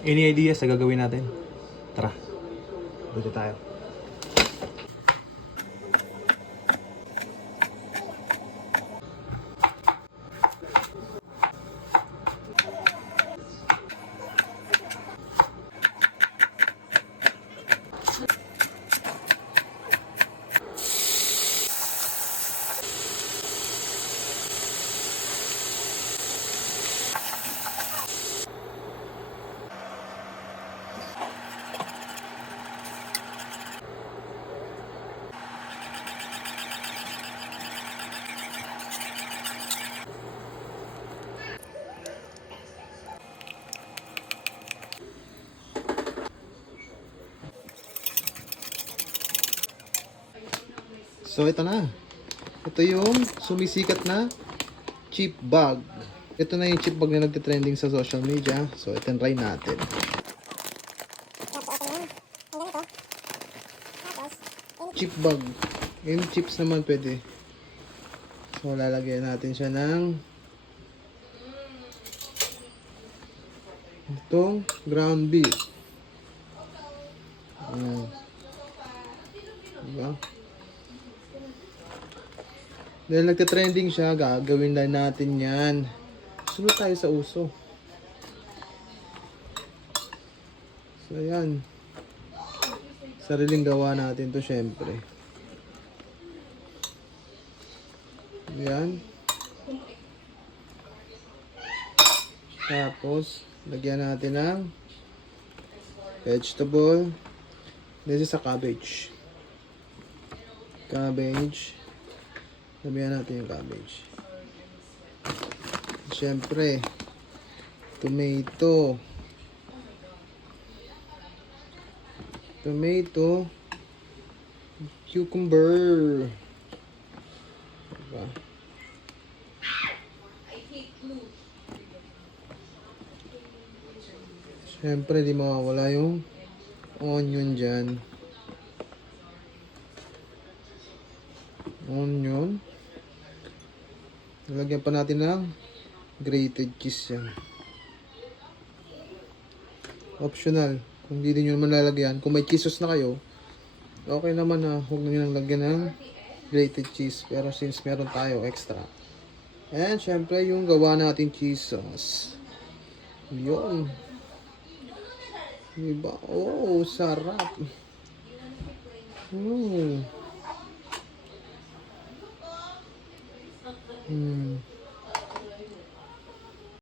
Any ideas sa gagawin natin? Tara, dito tayo. So ito na. Ito yung sumisikat na chip bag. Ito na yung chip bag na nagte-trending sa social media. So ito try natin. Chip bag. Yung chips naman pwede. So lalagyan natin siya ng itong ground beef. Diba? Dahil nagte-trending siya, gagawin lang natin yan. Sunod tayo sa uso. So, ayan. Sariling gawa natin to syempre. Ayan. Tapos, lagyan natin ng vegetable. This is a cabbage. Cabbage. Sabihan natin yung cabbage. Siyempre, tomato. Tomato. Cucumber. Diba? Siyempre, di mawawala yung onion dyan. Onion. Lagyan pa natin ng grated cheese yan. Optional. Kung hindi nyo naman lalagyan. Kung may cheese sauce na kayo, okay naman na huwag nyo nang lagyan ng grated cheese. Pero since meron tayo extra. And syempre yung gawa natin cheese sauce. Yun. Diba? Oh, sarap.